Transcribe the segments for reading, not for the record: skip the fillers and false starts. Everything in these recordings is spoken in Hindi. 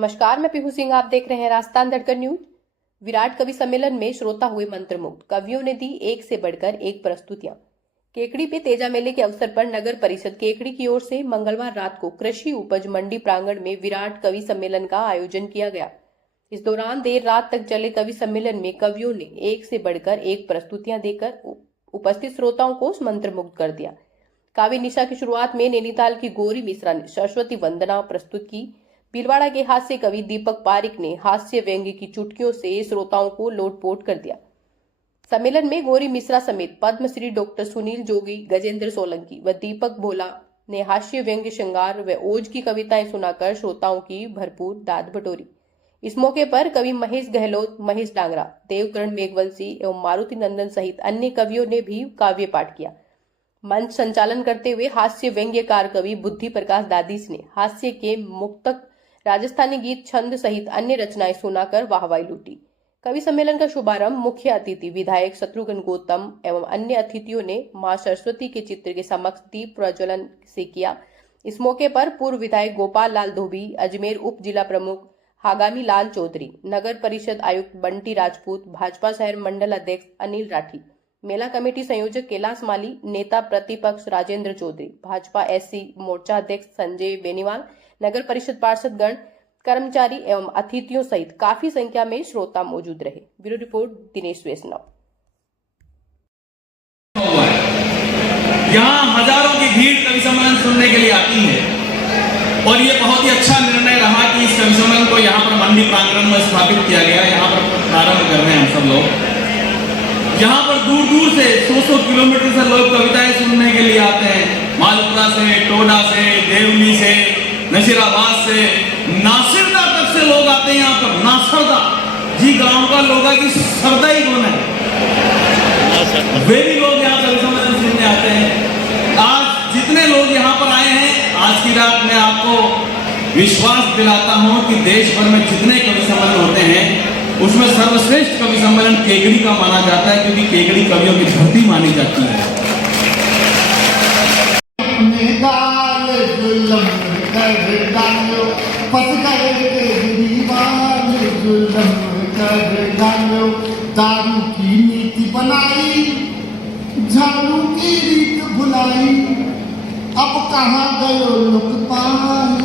नमस्कार, मैं पीहू सिंह। आप देख रहे हैं राजस्थान धड़कन न्यूज। विराट कवि सम्मेलन में श्रोता हुए मंत्रमुग्ध। कवियों ने दी एक से बढ़कर एक प्रस्तुतियां। केकड़ी पे तेजा मेले के अवसर पर नगर परिषद केकड़ी की ओर से मंगलवार रात को कृषि उपज मंडी प्रांगण में विराट कवि सम्मेलन का आयोजन किया गया। इस दौरान देर रात तक चले कवि सम्मेलन में कवियों ने एक से बढ़कर एक प्रस्तुतियां देकर उपस्थित श्रोताओं को मंत्रमुग्ध कर दिया। काव्य निशा की शुरुआत में नैनीताल की गौरी मिश्रा ने सरस्वती वंदना प्रस्तुत की। भीलवाड़ा के हास्य कवि दीपक पारिक ने हास्य व्यंग्य की चुटकियों से श्रोताओं को लोटपोट कर दिया। सम्मेलन में गौरी मिश्रा समेत पद्मश्री डॉक्टर सुनील जोगी, गजेंद्र सोलंकी व दीपक भोला ने हास्य व्यंग्य श्रृंगार व ओज की कविताएं सुनाकर श्रोताओं की भरपूर दाद बटोरी। इस मौके पर कवि महेश गहलोत, महेश डांगरा, देवकरण मेघवंशी एवं मारुति नंदन सहित अन्य कवियों ने भी काव्य पाठ किया। मंच संचालन करते हुए हास्य व्यंग्यकार कवि बुद्धि प्रकाश दादीस ने हास्य के मुक्तक, राजस्थानी गीत, छंद सहित अन्य रचनाएं सुनाकर वाहवाही लूटी। कवि सम्मेलन का शुभारंभ मुख्य अतिथि विधायक शत्रुघ्न गौतम एवं अन्य अतिथियों ने मां सरस्वती के चित्र के समक्ष दीप प्रज्वलन से किया। इस मौके पर पूर्व विधायक गोपाल लाल धोबी, अजमेर उप जिला प्रमुख हागामी लाल चौधरी, नगर परिषद आयुक्त बंटी राजपूत, भाजपा शहर मंडल अध्यक्ष अनिल राठी, मेला कमेटी संयोजक कैलाश माली, नेता प्रतिपक्ष राजेंद्र चौधरी, भाजपा एससी मोर्चा अध्यक्ष संजय बेनीवाल, नगर परिषद पार्षद गण, कर्मचारी एवं अतिथियों सहित काफी संख्या में श्रोता मौजूद रहे। ब्यूरो रिपोर्ट दिनेश वैष्णव। यहाँ हजारों की भीड़ कवि सम्मेलन सुनने के लिए आती है और ये बहुत ही अच्छा निर्णय रहा कि इस कवि सम्मेलन को यहाँ पर मंडी प्रांगण में स्थापित किया गया। यहाँ पर प्रारंभ कर रहे हैं हम सब लोग। यहाँ पर दूर दूर से 100 किलोमीटर से लोग कविताएं सुनने के लिए आते हैं। मालपुरा से, टोडा से, देवली से, नसीराबाद से, नासिरदा तक से लोग आते हैं यहाँ पर। नासिरदा जी गांव का लोग की सरदा ही कौन है, वे भी लोग यहाँ कवि सम्मेलन सुनने आते हैं। आज जितने लोग यहाँ पर आए हैं, आज की रात मैं आपको विश्वास दिलाता हूँ कि देश भर में जितने कवि सम्मेलन होते हैं उसमें सर्वश्रेष्ठ कवि सम्मेलन केकड़ी का माना जाता है, क्योंकि केकड़ी कवियों की धरती मानी जाती है। दारू की नीति बनाई, झाड़ू की रीत भुलाई, अब कहाँ गयो लोकपाल।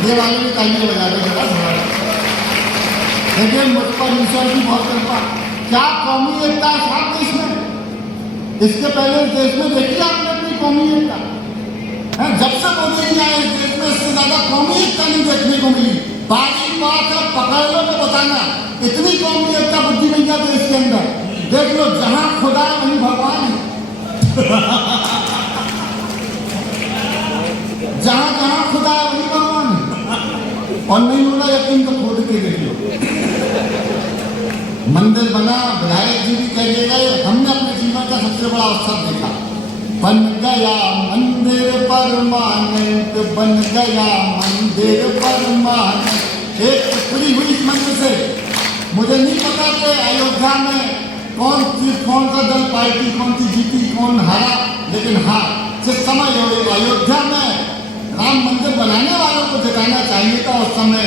ये वाले भी तालियां बजा रहे हैं। देखिए, मुझ पर ईश्वर की बहुत कृपा। क्या कौमी एकता साथ देश में, इसके पहले देश में देखिए आपने अपनी कौमी एकता। जब से मोदी जी आए इस देश में इससे ज्यादा कौमी एकता नहीं देखने को मिली। बाकी बात है, पकड़ लो तो बताना, इतनी कौमी एकता बुद्धि नहीं है देश के अंदर। देख लो, जहां खुदा है वहीं भगवान है। जहां जहां खुदा है वहीं भगवान है। और नहीं होना यकीन तो खोद के देख लो। मंदिर बना, विधायक जी भी कह गए, हमने अपने जीवन का सबसे बड़ा अवसर देखा। बन गया मंदिर परमानेंट, बन गया मंदिर परमानेंट। एक टुकड़ी हुई इस मंदिर से। मुझे नहीं पता कि अयोध्या में कौन सा दल पार्टी कौन सी जीती कौन हारा, लेकिन हाँ, जिस समय अयोध्या में राम मंदिर बनाने वालों को जिताना चाहिए था, उस समय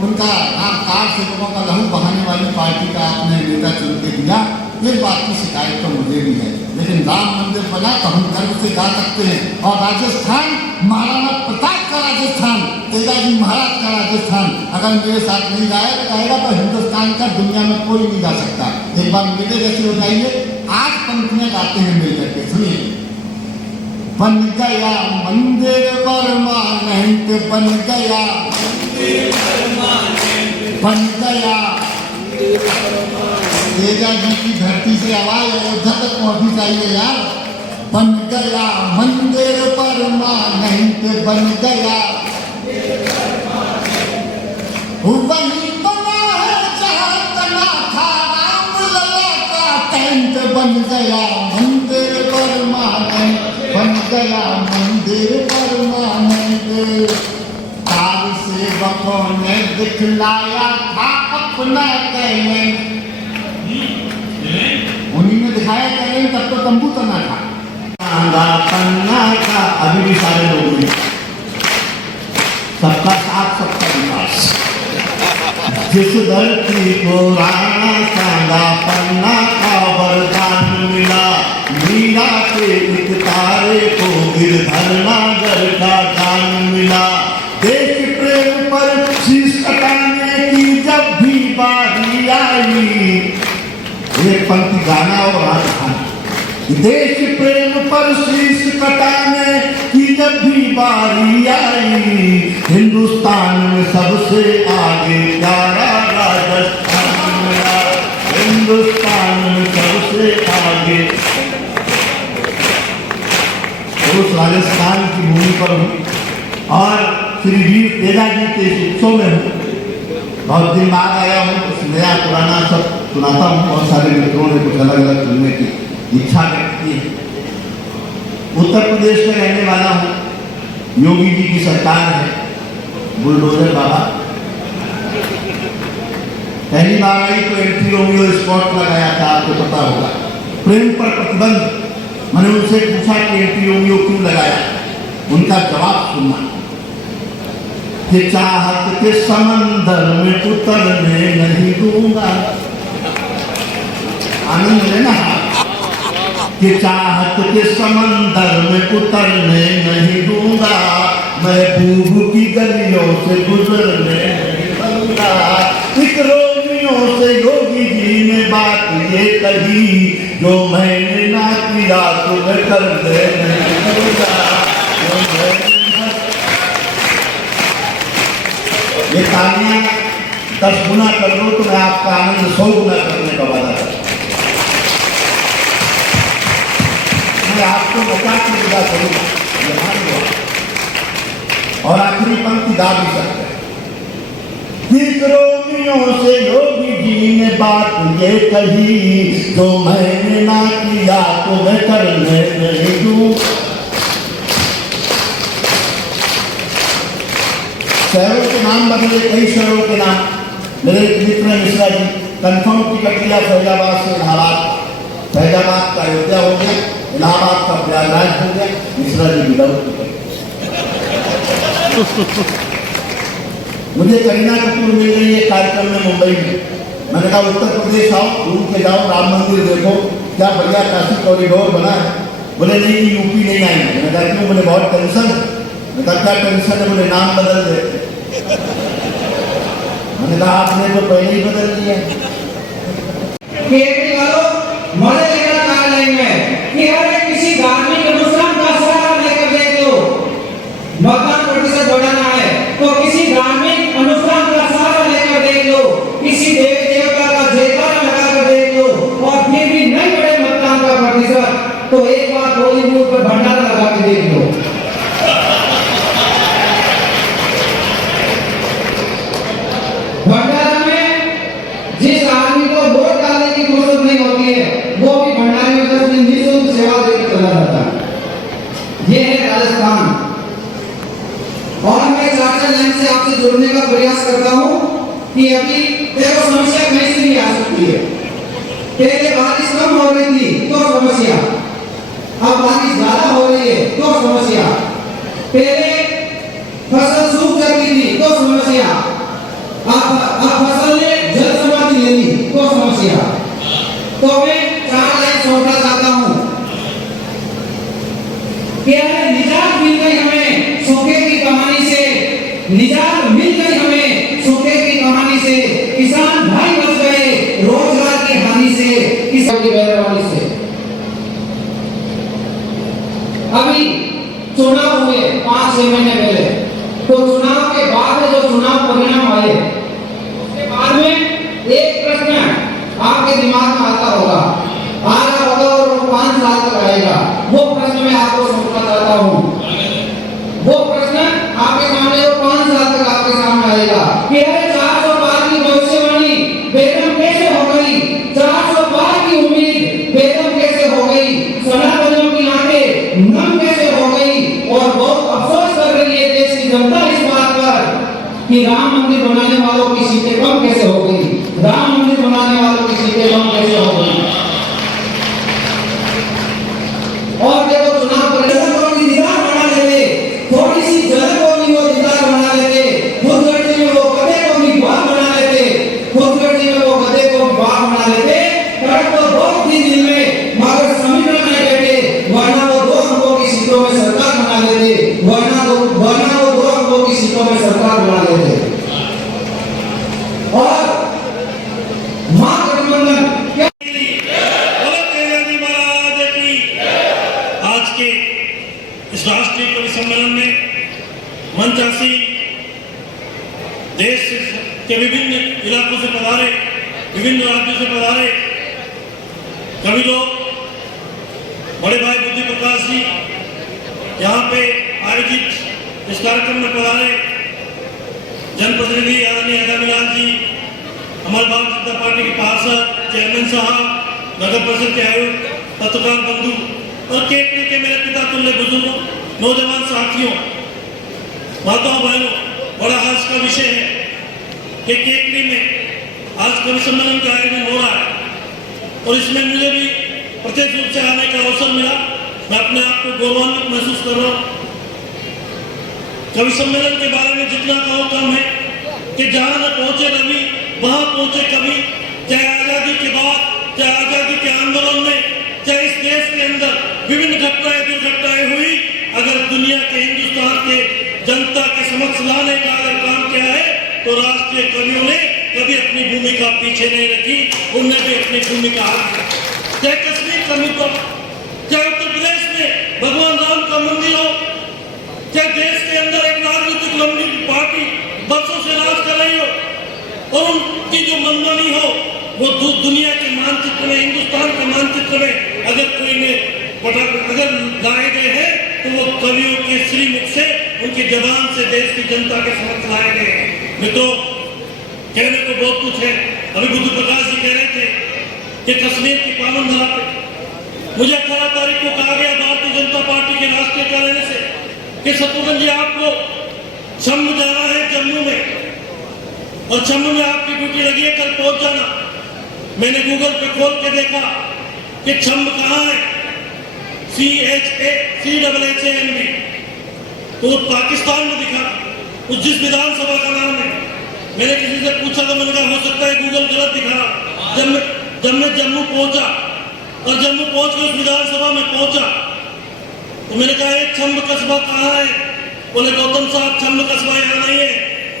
उनका नाम कार सेवकों का लहू बहाने वाली पार्टी का आपने नेता चुन के दिया। ये बात की शिकायत तो मुझे भी है, लेकिन राम मंदिर बना तो हम गर्व से गा सकते हैं। और राजस्थान, महाराणा प्रताप का राजस्थान, तेजाजी महाराज का राजस्थान अगर मेरे साथ नहीं गाएगा तो हिंदुस्तान का दुनिया में कोई नहीं गा सकता। एक बार मेरे जैसे हो जाइए। आज पंक्तियां गाते हैं मिल करके, सुनिए। बन गया मंदिर परमानेंट, बन गया मंदिर परमानेंट, बन गया। तेजा जी की धरती से आवाज अयोध्या तक पहुंचनी चाहिए यार। बन गया मंदिर परमानेंट, बन गया। वही बना है जहां तना था राम लला का टेंट। बन गया मंदिर परमानेंट, बन गया मंदिर परमानेंट। कार सेवकों ने दिखलाया था अपना टैलेंट। उन्हीं ने दिखाया टैलेंट, तब तो तंबू तना था। पन्ना का अभी भी सारे लोग सबका साथ सबका विकास। जिस धरती को राणा सांगा पन्ना का वरदान मिला, मीरा के एक तारे को गिरधर नागर का दान मिला। देश प्रेम पर शीश कटाने की जब भी बारी आई, एक पंक्ति गाना और आज खाना। देश प्रेम पर शीश कटाने की जब भी बारी आई, हिंदुस्तान में सबसे आगे प्यारा राजस्थान मिला। हिंदुस्तान में सबसे आगे। उस राजस्थान की भूमि पर हूँ और श्री वीर तेजा जी के इस उत्सव में हूँ। बहुत दिन बाद आया हूँ, कुछ नया पुराना सब सुनाता हूँ। बहुत सारे मित्रों ने कुछ अलग अलग सुनने की इच्छा व्यक्त की है। उत्तर प्रदेश में रहने वाला हूँ। योगी जी की सरकार है, बुलडोजर बाबा। पहली बार आई तो एंटी रोमियो स्पॉट लगाया था, आपको पता होगा। प्रेम पर प्रतिबंध। मैंने उनसे पूछा कि एंटी रोमियो क्यों लगाया, उनका जवाब सुनना कि चाहत के समंदर में उतरने नहीं दूंगा। आनंद लेना कि चाहत के समंदर में उतरने नहीं दूंगा, महबूब की गलियों से गुजरने नहीं दूंगा। इस रोमियो से योगी जी ने बात ये कही, जो मैंने ना किया तो मैं करने नहीं दूंगा। ये तालियां 10 गुना कर लो तो मैं आपका आनंद 100 गुना करने का वादा करता हूं। आपको बचा के विदा करूंगा और आखिरी पंक्ति गा भी सकते हैं। रोमियो से योगी जी ने बात ये कही, जो मैंने ना किया तो मैं करने नहीं दूं। शहरों के नाम बदले, कई शहरों के नाम। मेरे मित्र मिश्रा जी कंफर्म टिकट लिया फैजाबाद से इलाहाबाद, फैजाबाद का अयोध्या हो गया, इलाहाबाद का प्रयागराज हो गया। Mishra ji without ticket. मुझे करीना कपूर मिल रही है कार्यक्रम में मुंबई में। मैंने कहा उत्तर प्रदेश आओ, घूम के जाओ, राम मंदिर देखो, क्या बढ़िया काशी कॉरिडोर बना है। बोले नहीं यूपी नहीं आएंगे। मैंने कहा क्यों? बोले बहुत टेंशन है। मैंने कहा क्या टेंशन है? बोले नाम बदल देते। मैंने कहा आपने तो पहले ही बदल दिया। मजे लेकर कार्यालय में कि अरे किसी धार्मिक अनुष्ठान का सहारा लेकर देख लो, मतदान प्रतिशत बढ़ाना है तो किसी धार्मिक अनुष्ठान का सहारा लेकर देख लो, किसी देवी देवता का जयकारा लगाकर देख लो, और फिर भी नहीं बढ़े मतदान का प्रतिशत तो एक बार बॉलीवुड पर भंडारा लगा के देख लो। भंडारा में जिस आदमी को वोट डालने की जरूरत नहीं होती है, वो भी भंडारे में 10 दिन निःशुल्क सेवा देकर चला जाता है। ये है राजस्थान। और मैं चार्टर लाइन से आपसे जुड़ने का प्रयास करता हूँ कि अभी देखो समस्या कहीं से भी आ सकती है। पहले बारिश कम हो रही थी तो समस्या, अब बारिश ज्यादा हो रही है तो समस्या। पहले फसल सूख जाती थी तो समस्या, अब फसल ने जल समाधि ले ली तो समस्या। तो मैं 4 लाइन छोड़ना चाहता हूँ कि हमें निजात मिल गई, हमें सूखे की कहानी से निजात मिल गई, हमें सूखे की कहानी से। किसान भाई बच गए रोजगार की हानि से, किसान की बेरोजगारी से। अभी चुनाव हुए 5-6 महीने पहले, तो चुनाव के बाद में जो चुनाव परिणाम आए उसके बाद में एक प्रश्न आपके दिमाग में आता होगा, आ रहा होगा और 5 साल तक आएगा। वो प्रश्न मैं आपको समझना चाहता हूँ। वो प्रश्न आपके सामने 5 साल तक आपके सामने आएगा कि अरे 400 पार की भविष्यवाणी बेदम कैसे हो गई, 400 पार की उम्मीद बेदम कैसे हो गई, सनातनियों की आंखें नम कैसे हो गई। और बहुत अफसोस कर रही है देश की जनता इस बात पर कि राम मंदिर बनाने वालों की सीटें कम कैसे हो गई, राम मंदिर बनाने वालों की सीटें कम कैसे हो गई। और देखो चुनाव परिणाम थोड़ी सी झलक होगी वो कवि सम्मेलन में मंचासी देश के विभिन्न इलाकों से पधारे, विभिन्न राज्यों से पधारे कवि लोग, बड़े भाई बुद्धि प्रकाश जी यहाँ पे आयोजित इस कार्यक्रम में पधारे, जनप्रतिनिधि आदरणीय हजामीलाल जी, हमारे भारतीय जनता पार्टी के पार्षद, चेयरमैन साहब, नगर परिषद के आयुक्त, पत्रकार बंधु और केकड़ी के मेरे पिता तुल्य बुजुर्गों, नौजवान साथियों, माताओं बहनों, बड़ा हर्ष का विषय है कि केकड़ी में आज कवि सम्मेलन का आयोजन हो रहा है और इसमें मुझे भी प्रत्यक्ष रूप से आने का अवसर मिला। मैं अपने आप को गौरवान्वित महसूस कर रहा हूँ। कवि सम्मेलन के बारे में जितना कहो कम है कि जहां न पहुंचे रवि वहां पहुंचे कवि। चाहे आजादी के बाद, चाहे आजादी के आंदोलन में, चाहे इस देश के अंदर विभिन्न घटनाएं दुर्घटनाएं हुई, अगर दुनिया के हिंदुस्तान के जनता के समक्ष लाने का अगर काम किया है तो राष्ट्रीय कवियों ने कभी अपनी भूमिका पीछे नहीं रखी, उनने भी अपनी भूमिका चाहे कश्मीर का मुद्दा, चाहे उत्तर प्रदेश में भगवान राम का मंदिर हो, चाहे देश के अंदर एक राजनीतिक लंबी पार्टी बरसों से राज कर रही हो और उनकी जो मनमानी हो वो दुनिया के मानचित्र में, हिंदुस्तान के मानचित्र में अगर कोई ने अगर लाए गए हैं तो वो कवियों के श्रीमुख से, उनकी जबान से देश की जनता के समक्ष लाए गए हैं। मित्रों, कहने को बहुत कुछ है। अभी बुद्धि प्रकाश जी कह रहे थे कि कश्मीर की पावन धरा पे मुझे 18 तारीख को कहा गया भारतीय जनता पार्टी के राष्ट्रीय कार्यालय से कि शत्रुघ्न जी आपको छम्म जाना है जम्मू में और छम्म में आपकी ड्यूटी लगी है, कल पहुंच जाना। मैंने गूगल पे खोल के देखा कि छम्म कहाँ है, CHAMB, तो पाकिस्तान में दिखा, उस जिस विधानसभा का नाम है। मैंने किसी से पूछा तो मैंने कहा हो सकता है गूगल गलत दिखा। जब मैं जम्मू पहुंचा और जम्मू पहुंच के उस विधानसभा में पहुंचा तो मैंने कहा एक छम्ब कस्बा कहाँ है? बोले गौतम साहब छम्ब कस्बा यहाँ नहीं है,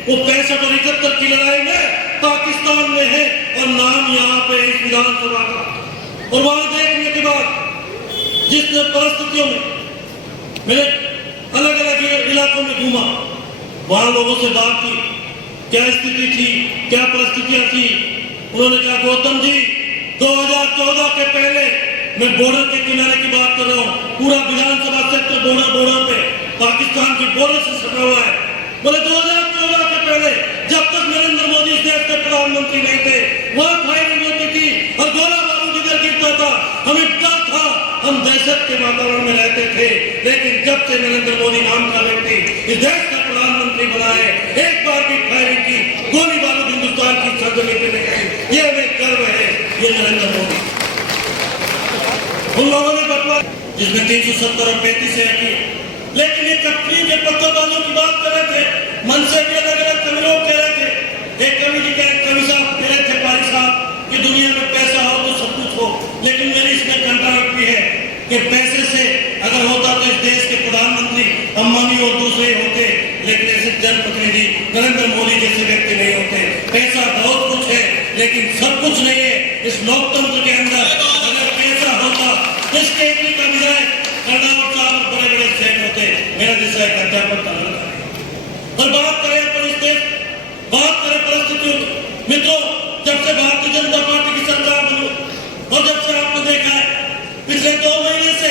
वो 65 और 71 की लड़ाई में पाकिस्तान में है और नाम यहाँ पे इस विधानसभा का। और वहां देखने के बाद जिस परिस्थितियों में मैंने अलग अलग इलाकों में घूमा, वहां लोगों से बात की, क्या स्थिति थी, क्या परिस्थितियां थी। उन्होंने कहा गौतम जी 2014 के पहले, मैं बॉर्डर के किनारे की बात कर रहा हूँ, पूरा विधानसभा क्षेत्र बॉर्डर पे पाकिस्तान के बॉर्डर से सटा हुआ है। बोले 2014 के पहले जब तक नरेंद्र मोदी इस देश के प्रधानमंत्री नहीं थे वहां फायरिंग होती थी और गोला बारूद इधर गिरता था, हमें डर था, हम दहशत के वातावरण में रहते थे। लेकिन जब से नरेंद्र मोदी नाम का व्यक्ति इस देश का प्रधानमंत्री बना है, एक बार भी फायरिंग की, गोली बारूद हिंदुस्तान की सरजमी पे नहीं गई। ये हमें गर्व है, ये नरेंद्र मोदी। उन लोगों ने बटवा जिसमें 370 और 35 है की, लेकिन ये कश्मीर के पत्थरबाजों की बात कर रहे थे, मन से भी अलग अलग कवि लोग कह रहे थे। एक कवि जी कवि साहब कह रहे थे, पारी साहब, कि दुनिया में पैसा हो तो सब कुछ हो, लेकिन मेरी इसमें कंट्राडिक्टी है कि पैसे से अगर होता तो इस देश के प्रधानमंत्री अंबानी और दूसरे होते, लेकिन ऐसे जनप्रतिनिधि नरेंद्र मोदी जैसे व्यक्ति नहीं होते। पैसा बहुत कुछ है लेकिन सब कुछ नहीं है। इस लोकतंत्र के अंदर अगर पैसा होता तो इसके का विधायक कर्नाटक साहब बड़े बड़े सेठ होते, मेरा जैसा एक अध्यापक का लड़का है। और बात करें पर इस देश, बात करें परिस्थितियों की। मित्रों, जब से भारतीय जनता पार्टी की सरकार बनी और जब से आपने देखा है पिछले 2 महीने से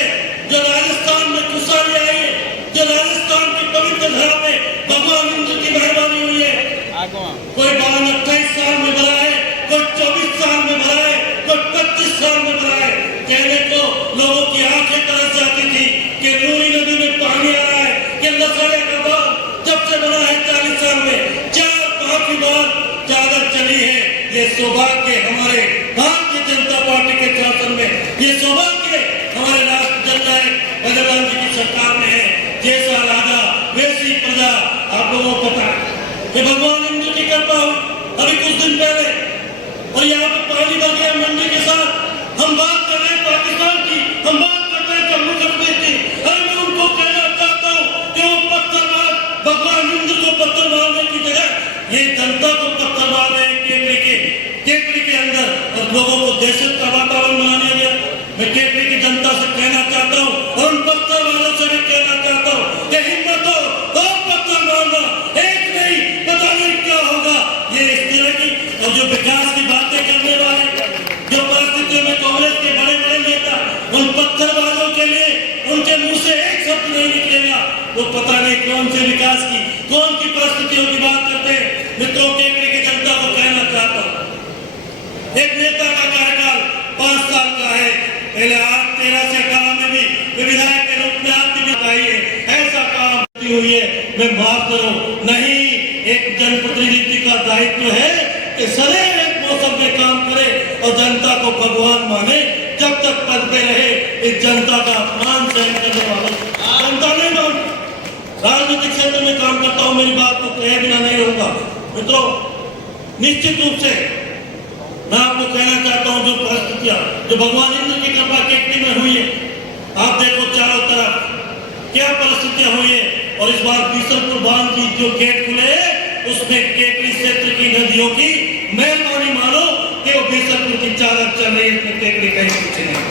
जो राजस्थान में खुशहाली आई है, जो राजस्थान की पवित्र धरा में भगवान इंद्र की मेहरबानी हुई है, कोई 28 साल में भरा है, कोई 24 साल में भरा है, कोई 25 साल में भरा है। कहने को लोगों की आंखें तरस जाती थी कि नूरी नदी में पानी आ रहा है, कि लसड़े का बांध जब से बना है 40 साल में 4-5 बार चादर चली है। ये सौभाग्य हमारे भारतीय जनता पार्टी के शासन में, ये सौभाग्य हमारे राष्ट्र जननायक भगवान जी की सरकार में है। जैसा राजा वैसी प्रजा। आप लोगों को पता है कि भगवान इंद्र की कृपा हुई अभी कुछ दिन पहले, और यहाँ पे पानी भर गया मंडी के साथ। हम बात कर रहे हैं पाकिस्तान की, हम बात कर रहे हैं जम्मू कश्मीर की। अरे मैं उनको कहना चाहता हूँ कि वो पत्थर मार, भगवान इंद्र को पत्थर मारने की जगह ये जनता को पत्थर मार रहे हैं केकड़ी के अंदर, और लोगों को दहशत का वातावरण बनाने गया। मैं केकड़ी की जनता से कहना चाहता हूँ और उन पत्थर वालों से भी कहना चाहता हूँ कि उन पत्थरबाजों के लिए उनके मुंह से एक शब्द नहीं निकलेगा। वो पता नहीं कौन से विकास की, कौन की परिस्थितियों की बात करते हैं। मित्रों, केकड़ी की जनता को कहना चाहता हूं, एक नेता का कार्यकाल 5 साल का है। पहले 8-13 से कहा में भी विधायक के रूप में आपकी भी चाहिए, ऐसा काम हुई है, मैं माफ करो नहीं। एक जनप्रतिनिधि का दायित्व है कि सदैव एक मौसम में काम करे और जनता को भगवान माने। जब तक पद पे रहे इस जनता का अपमान सहन करने वाला जनता नहीं मान। राजनीतिक क्षेत्र में काम करता हूं, मेरी बात को कहे बिना नहीं रहूंगा। मित्रों, निश्चित रूप से मैं आपको कहना चाहता हूं, जो परिस्थितियां जो भगवान इंद्र की कृपा केकड़ी में हुई है, आप देखो चारों तरफ क्या परिस्थितियां हुई है। और इस बार बीसलपुर बांध की जो गेट खुले उसमें केकड़ी क्षेत्र की नदियों की मेहरबानी मानो कि वो बीसलपुर की चालक चल रही है। केकड़ी कहीं पीछे नहीं,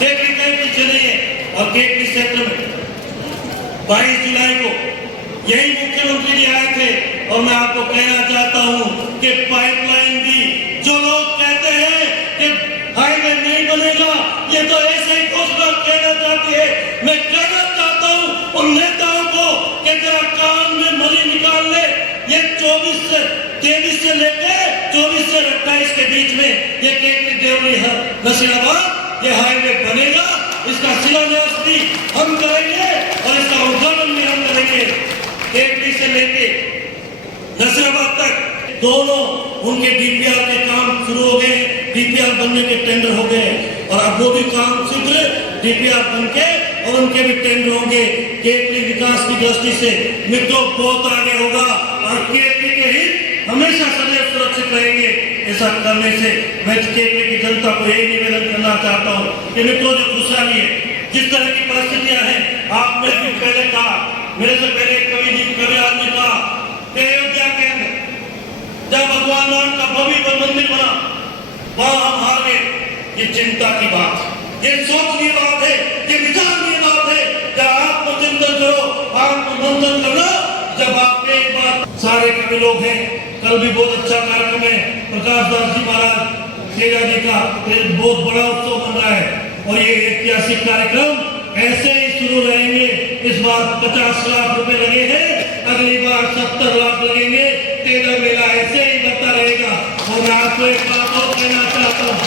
केकड़ी कहीं पीछे नहीं है। और केकड़ी क्षेत्र में 22 जुलाई को यही मुख्यमंत्री जी आए थे और मैं आपको कहना चाहता हूं कि पाइपलाइन भी, जो लोग कहते हैं कि हाईवे नहीं बनेगा, ये तो ऐसे ही घोषणा कहना चाहती है। मैं कहना चाहता हूं उन नेताओं को कि जरा कान में मली निकाल ले। ये 23 से लेकर 24 से 28 के बीच में ये केकड़ी देवली नसीराबाद ये हाईवे बनेगा। इसका शिलान्यास भी हम करेंगे और इसका उद्घाटन भी हम करेंगे। केकड़ी से लेके नसीराबाद तक दोनों उनके डीपीआर के काम शुरू हो गए, डीपीआर बनने के टेंडर हो गए और अब वो भी काम शीघ्र डीपीआर बन के और उनके भी टेंडर होंगे। केकड़ी विकास की दृष्टि से मित्रों बहुत आगे होगा और केकड़ी के हित हमेशा सदैव सुरक्षित रहेंगे। ऐसा करने से मैं केकड़ी की जनता को यही निवेदन करना चाहता हूँ कि मित्रों, जो खुशहाली है, जिस तरह की परिस्थितियां हैं, आपने भी पहले कहा, मेरे से पहले कवि आदमी कहा कि अयोध्या के अंदर जब भगवान राम का भव्य मंदिर बना वहां हम हार गए। ये चिंता की बात है, ये सोचनीय बात है, ये विचारणीय बात है। जब आत्मचिंतन करो, आत्ममंथन करना। जब आप एक बात, सारे कवि लोग हैं, कल भी बहुत अच्छा कार्यक्रम है, प्रकाश दास जी महाराज तेजा जी का बहुत बड़ा उत्सव बन रहा है और ये ऐतिहासिक कार्यक्रम ऐसे ही शुरू रहेंगे। इस बार 50 लाख रुपए लगे हैं, अगली बार 70 लाख लगेंगे। तेजा मेला ऐसे ही बढ़ता रहेगा। और मैं आपको एक बात और कहना चाहता हूँ,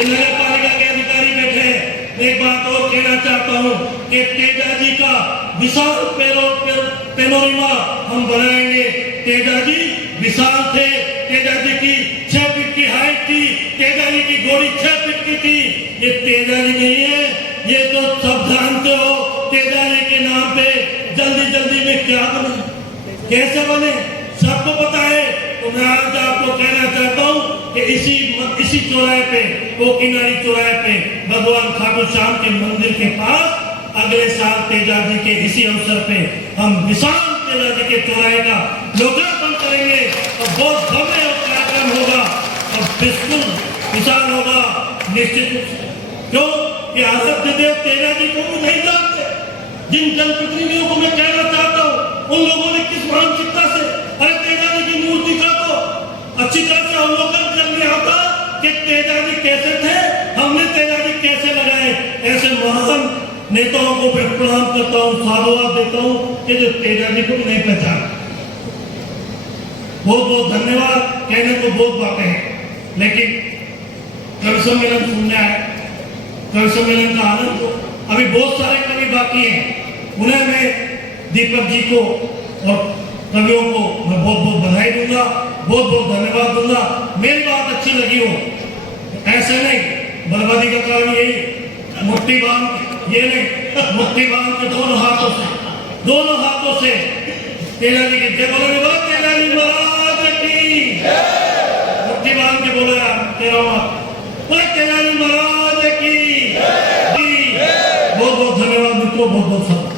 नगर पालिका के अधिकारी बैठे हैं, एक बात और कहना चाहता हूँ कि तेजा जी का विशाल पेनोरमा हम बनाएंगे। तेजा जी विशाल थे, तेजा जी की 6 फीट की हाइट थी, तेजा जी की गोली 6 फीट की थी। ये तेजा जी नहीं है, ये तो सब जानते हो। तेजा जी के नाम पे जल्दी में क्या बने, कैसे बने, सबको पता है। तो मैं आज आपको कहना चाहता हूँ कि इसी चौराहे पे, कोकिनारी चौराहे पे, भगवान खाटू श्याम के मंदिर के पास अगले साल तेजा जी के इसी अवसर पे हम विशाल तेजा जी के चौराहे का लोकार्पण करेंगे और बहुत भव्य कार्यक्रम होगा और बिल्कुल विशाल होगा निश्चित रूप से। क्यों कि आदर्श देव तेजा जी को भी नहीं जानते। जिन जनप्रतिनिधियों को मैं कहना चाहता हूँ उन लोगों ने किस मानसिकता से, अरे तेजा जी की मूर्ति का तो अच्छी तरह से अवलोकन कर लिया होता कि तेजा जी कैसे थे, हमने तेजा जी कैसे लगाए। ऐसे महान नेताओं को मैं प्रणाम करता हूँ, साधुवाद देता हूँ कि जो तेजा जी को नहीं पहचाना। बहुत बहुत धन्यवाद। कहने को बहुत बातें हैं, लेकिन कवि सम्मेलन सुनने आए, कवि सम्मेलन का आनंद को, अभी बहुत सारे कवि बाकी हैं, उन्हें मैं दीपक जी को और कवियों को मैं बहुत बहुत बधाई दूंगा, बहुत बहुत धन्यवाद दूंगा। मेरी बात अच्छी लगी हो, ऐसे नहीं, बर्बादी का कारण यही मुट्ठी बांध, ये नहीं, मुट्ठी बांध के दोनों हाथों से तेजा जी की जय बोलोगे, बोलो तेजा जी महाराज की, मुट्ठी बांध के बोलो यार, तेरा बोलो तेजा जी महाराज की। बहुत बहुत धन्यवाद मित्रों, बहुत बहुत धन्यवाद।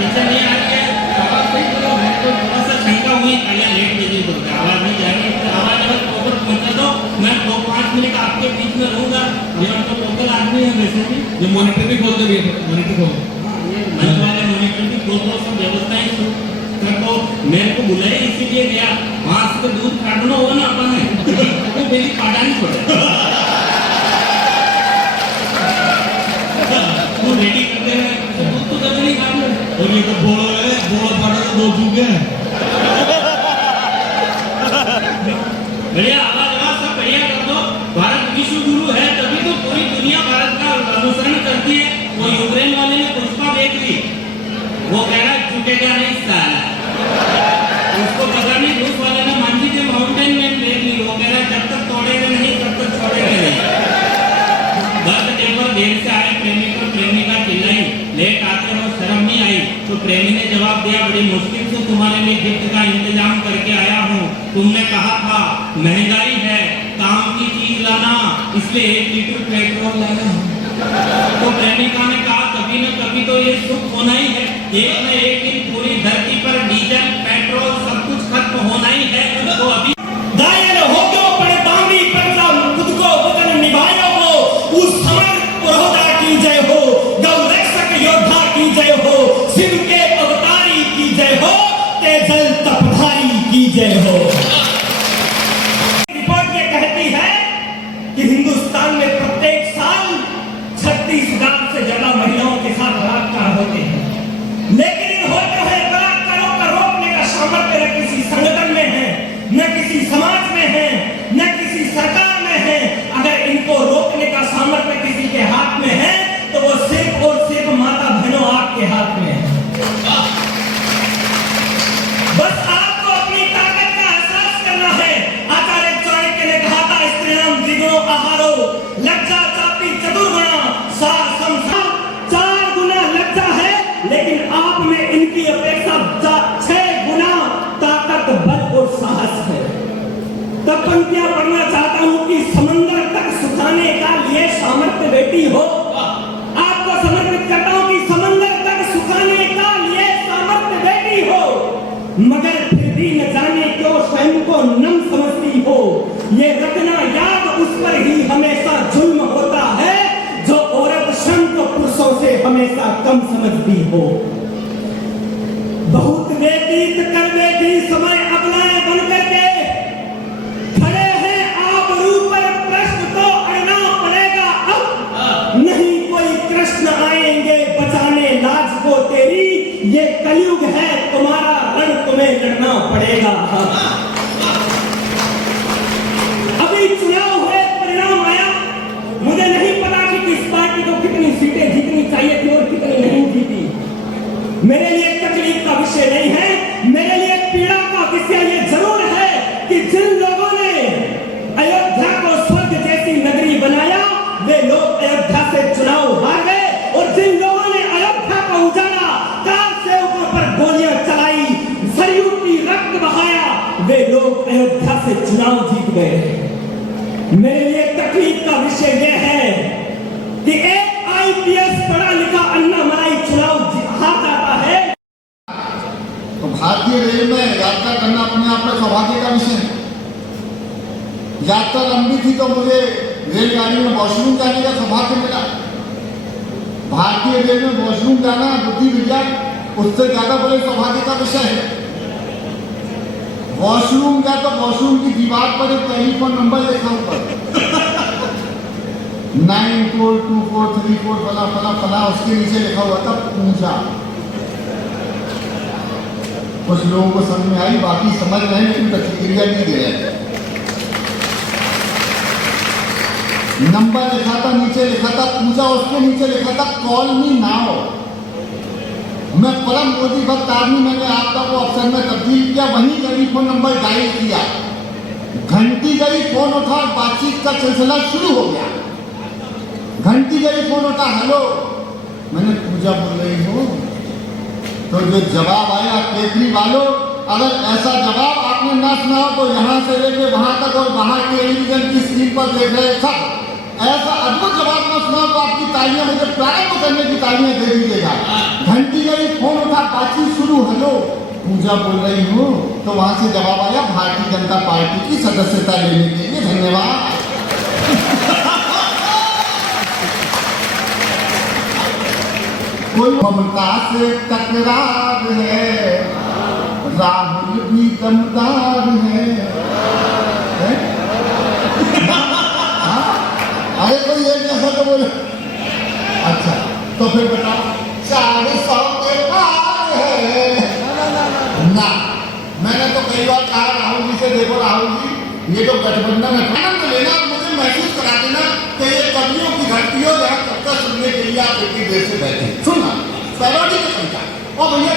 पीछे नहीं आ रही है, आवाज सही करो। मैं तो थोड़ा सा शंका हुई, पहले लेट भेजी तो आवाज नहीं जा रही है। आवाज अगर प्रॉपर पहुंचा दो, मैं 2-5 मिनट आपके बीच में रहूंगा। ये हम तो लोकल आदमी है वैसे भी। ये मॉनिटर भी खोल दे, मॉनिटर खोल, ये मंच वाले मॉनिटर भी खोल दो, सब व्यवस्थाएं कर दो। मेरे को बुलाए इसीलिए गया, वहां से तो दूध काटना होगा ना अपन ने, तो मेरी पाटा नहीं छोड़ा। यूक्रेन वाले ने पुष्पा देख ली, वो कह रहा झुकेगा नहीं साला। उसको पता नहीं रूस वाले ने मांझी के माउंटेन में देख ली, वो कह रहा जब तक तोड़ेगा नहीं तब तक छोड़ेगा नहीं। बस टेबल देर से आए प्रेमी को प्रेमिका चिल्लाई, लेट आते हो शर्म नहीं आई? तो प्रेमी ने जवाब दिया, बड़ी मुश्किल से तुम्हारे लिए गिफ्ट का इंतजाम करके आया हूँ। तुमने कहा था महंगाई है, काम की चीज लाना, इसलिए 1 लीटर पेट्रोल लाना। तो प्रेमिका ने कहा कभी न कभी तो ये सुख होना ही है, एक न एक दिन पूरी धरती पर डीजल पेट्रोल सब कुछ खत्म होना ही है। तो अभी दायर हो गयो पर दामी परजा खुद को वचन निभायो हो, उस समर पुरोधा की जय हो, गौ रक्षक योद्धा की जय हो, शिव के अवतारी की जय हो, तेजल तपधारी की जय हो। रिपोर्ट ये कहती है कि हिंदुस्तान में प्रत्येक साल 36,000 से ज्यादा महिलाओं के साथ बलात्कार होते हैं, लेकिन इन होते हुए बलात्कारों का रोकने का सामर्थ्य न किसी संगठन में है, न किसी समाज में है, न किसी सरकार में है। अगर इनको रोकने का सामर्थ्य किसी के हाथ में है तो वो सिर्फ और सिर्फ माता बहनों आपके हाथ में है। बस आपको अपनी ताकत का एहसास करना है। आचार्य चाणक्य ने कहा था, स्त्रीणाम द्विगुणो आहारो लज्जा चापी चतुर्गुणा सा संसार। 4 गुना लज्जा है, लेकिन आप में इनकी अपेक्षा 6 गुना ताकत, बल और साहस है। तब पंक्तियां पढ़ना चाहता हूं कि समंदर तक सुखाने का लिए सामर्थ्य बेटी हो। आपको समर्पित करता हूं कि समंदर तक सुखाने का लिए सामर्थ्य बेटी हो, मगर फिर भी न जाने क्यों स्वयं को नम समझती हो। ये रखना याद, उस पर ही हमेशा जुल्म होता है जो औरत संत पुरुषों से हमेशा कम समझती हो। बहुत व्यतीत कर बैठी समय अबलाएं बन करके, खड़े हैं आप रूप पर प्रश्न तो अड़ना पड़ेगा अब, नहीं कोई कृष्ण आएंगे बचाने लाज को तेरी, ये कलयुग है तुम्हारा रण तुम्हें लड़ना पड़ेगा। अभी चुनाव हुए, परिणाम आया, मुझे नहीं पता कि किस पार्टी को कितनी सीटें जीतनी चाहिए थी और कितनी नहीं जीती। मेरे लिए तकलीफ का विषय नहीं है, मेरे लिए पीड़ा का विषय ये जरूर है कि जिन लोगों ने अयोध्या को स्वर्ग जैसी नगरी बनाया, वे लोग अयोध्या से चुनाव हार गए, और जिन लोगों ने अयोध्या को उजाड़ा, कार सेवकों पर गोलियां चलाई, सरयू की रक्त बहाया, वे लोग अयोध्या से चुनाव जीत गए। मेरे लिए तकलीफ का विषय यह है कि एक IPS पढ़ा लिखा अन्ना मलाई चुनाव हार जाता है। तो भारतीय रेल में यात्रा करना अपने आप में सौभाग्य का विषय है। यात्रा लंबी थी तो मुझे रेलगाड़ी में वॉशरूम जाने का सौभाग्य मिला। भारतीय रेल में वॉशरूम जाना बुद्धि विज्ञान उससे ज्यादा बड़े सौभाग्य का विषय है। वॉशरूम गया तो वॉशरूम की दीवार पर एक टेलीफोन नंबर लिखा ऊपर 942434 फला फला फला, उसके नीचे लिखा हुआ था पूजा। कुछ लोगों को समझ में आई, बाकी समझ रहे हैं लेकिन प्रतिक्रिया नहीं दे रहे। नंबर लिखा था, नीचे लिखा था पूजा, उसके नीचे लिखा था कॉल मी नाउ। मैं परम मोदी भक्त आदमी, मैंने आपका वो ऑप्शन में तब्दील किया, वही टेलीफोन नंबर डायल किया, घंटी गई, फोन उठा और बातचीत का सिलसिला शुरू हो गया। घंटी गई, फोन उठा, हेलो, मैंने पूजा बोल रही हूँ। तो जो जवाब आया, केजरी वालों, अगर ऐसा जवाब आपने ना सुना हो तो यहाँ से लेके वहां तक और वहां की टेलीविजन की स्क्रीन पर देख रहे सब ऐसा अद्भुत जवाब ना सुना तो आपकी तालियां, मुझे प्रारंभ करने की तालियां दे दीजिएगा। घंटी गई, फोन उठा, बातचीत शुरू, हेलो, पूजा बोल रही हूँ। तो वहां से जवाब आया, भारतीय जनता पार्टी की सदस्यता लेने के लिए धन्यवाद। कोई ममता से टकरार है, राहुल भी दमदार है? अरे कोई ये कैसा तो बोले। अच्छा तो फिर बताओ, 400 के पार है ना। मैंने तो कई बार कहा राहुल जी से, देखो राहुल जी, ये तो गठबंधन है, आनंद लेना, मुझे महसूस करा देना कि ये कवियों की धरती हो जहाँ कविता सुनने के लिए आप इतनी देर से बैठे सुनना पैरोडी का संचार और भैया